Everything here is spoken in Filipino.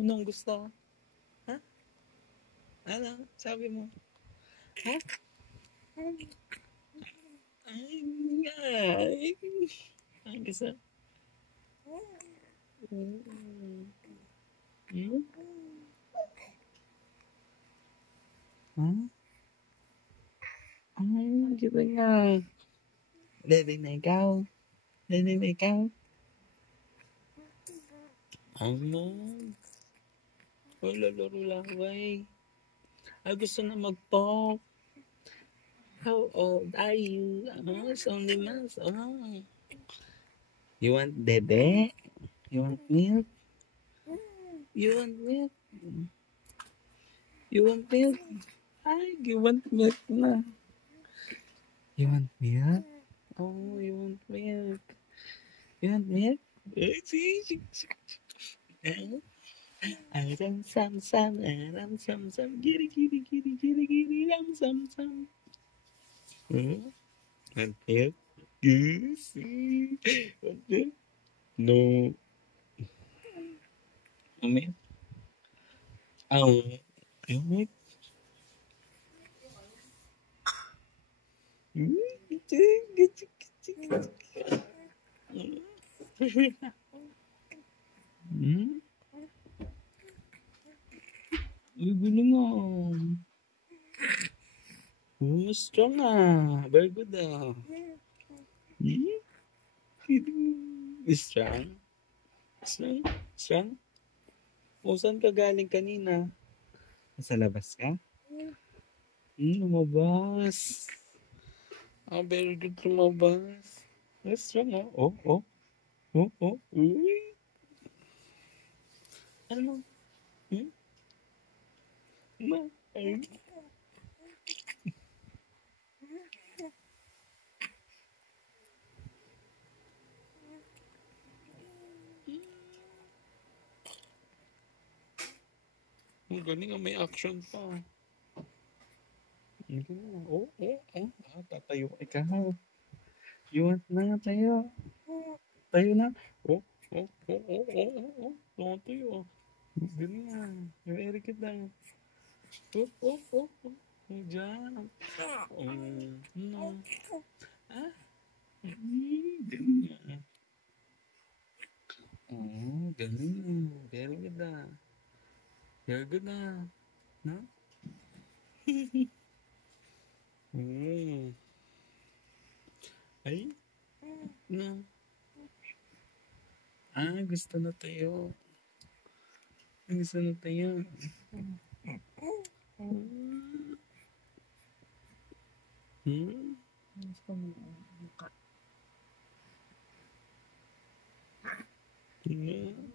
Anong gusto? Ha? Ano? Sabi mo? Ha? Ay, ang gusto? Mm. Hmm? Hmm? Ay, kita nga. Dede na ikaw. Dede na ikaw. Ano? Wala laro lang, way. Ay, gusto na mag-talk. How old are you? Oh, it's only months. Oh. You want dede? You want milk? You want milk? You want milk? Ay, you want milk na. You want milk? Oh, you want milk? You want milk? See? Aram sam sam, aram sam sam, giri giri giri giri giri, ram sam sam. Want milk? Yes. Want milk? No. No milk? Oh, you milk? Hmm? Uy, galing ah. Oh, strong ah. Very good ah. Hmm? Strong? Strong? Strong? O, saan ka galing kanina? Nasa labas ka? Lumabas. Ah, very good lumabas. Strong ah. Oh, oh, oh, oh. Uy. Ano? Hmm? Ma? Ay. Ang galing ah, may action pa. Ang galing ah. Oh, oh, oh. Ah, tatayo ka ikaw. You want na, tayo. Tayo na. Oh, oh, oh, oh, oh, oh, oh. Tumatayo ah. Galing ah. Very good ah. Oh, oh, oh, oh. Diyan. Oh, no. Ah, galing ah. Oh, galing. Very good ah. Very good ah. No? Mm. Ay, no. Ah, gusto na tayo. Gusto na tayo. Hmm? Gusto mo mukha. No.